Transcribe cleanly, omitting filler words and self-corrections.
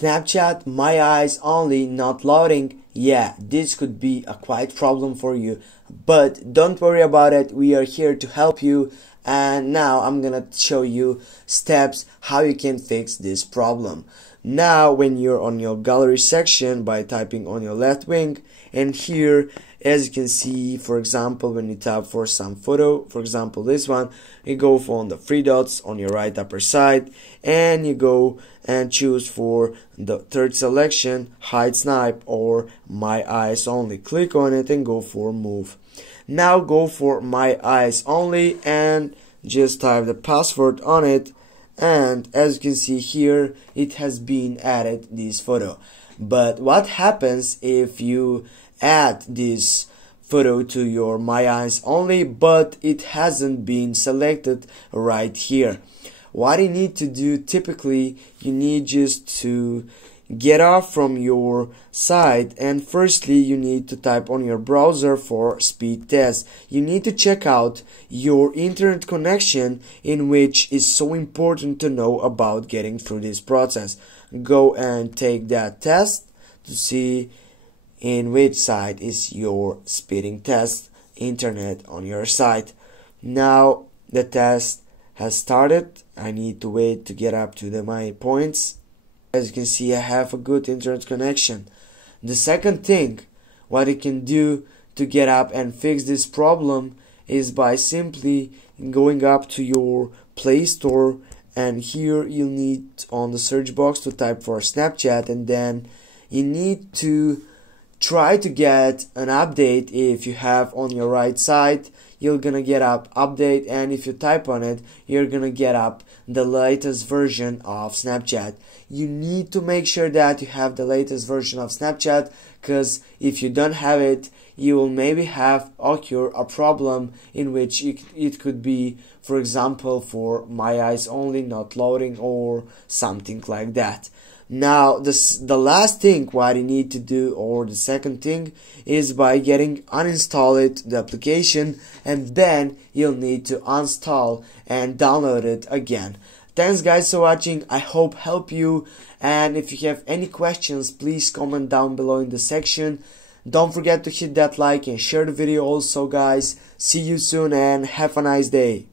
Snapchat, my eyes only, not loading. Yeah, this could be a quite problem for you, but don't worry about it. We are here to help you, and now I'm gonna show you steps how you can fix this problem. Now when you're on your gallery section, by typing on your left wing, and here as you can see, for example, when you tap for some photo, for example this one, you go for the three dots on your right upper side, and you go and choose for the third selection, hide snap or my eyes only. Click on it and go for move. Now go for my eyes only and just type the password on it, and as you can see here, it has been added, this photo. But what happens if you add this photo to your my eyes only but it hasn't been selected right here? What you need to do, typically you need just to get off from your site, and firstly you need to type on your browser for speed test. You need to check out your internet connection, in which is so important to know about getting through this process. Go and take that test to see in which side is your speeding test internet on your site. Now the test has started. I need to wait to get up to my points. As you can see, I have a good internet connection. The second thing what you can do to get up and fix this problem is by simply going up to your Play Store, and here you need on the search box to type for Snapchat, and then you need to try to get an update. If you have on your right side, you're gonna get up update, and if you type on it, you're gonna get up the latest version of Snapchat. You need to make sure that you have the latest version of Snapchat, because if you don't have it, you will maybe have occur a problem in which it could be, for example, for my eyes only, not loading or something like that. Now the last thing what you need to do, or the second thing, is by getting uninstall it, the application, and then you'll need to uninstall and download it again. Thanks guys for watching. I hope help you, and if you have any questions, please comment down below in the section. Don't forget to hit that like and share the video also guys. See you soon and have a nice day.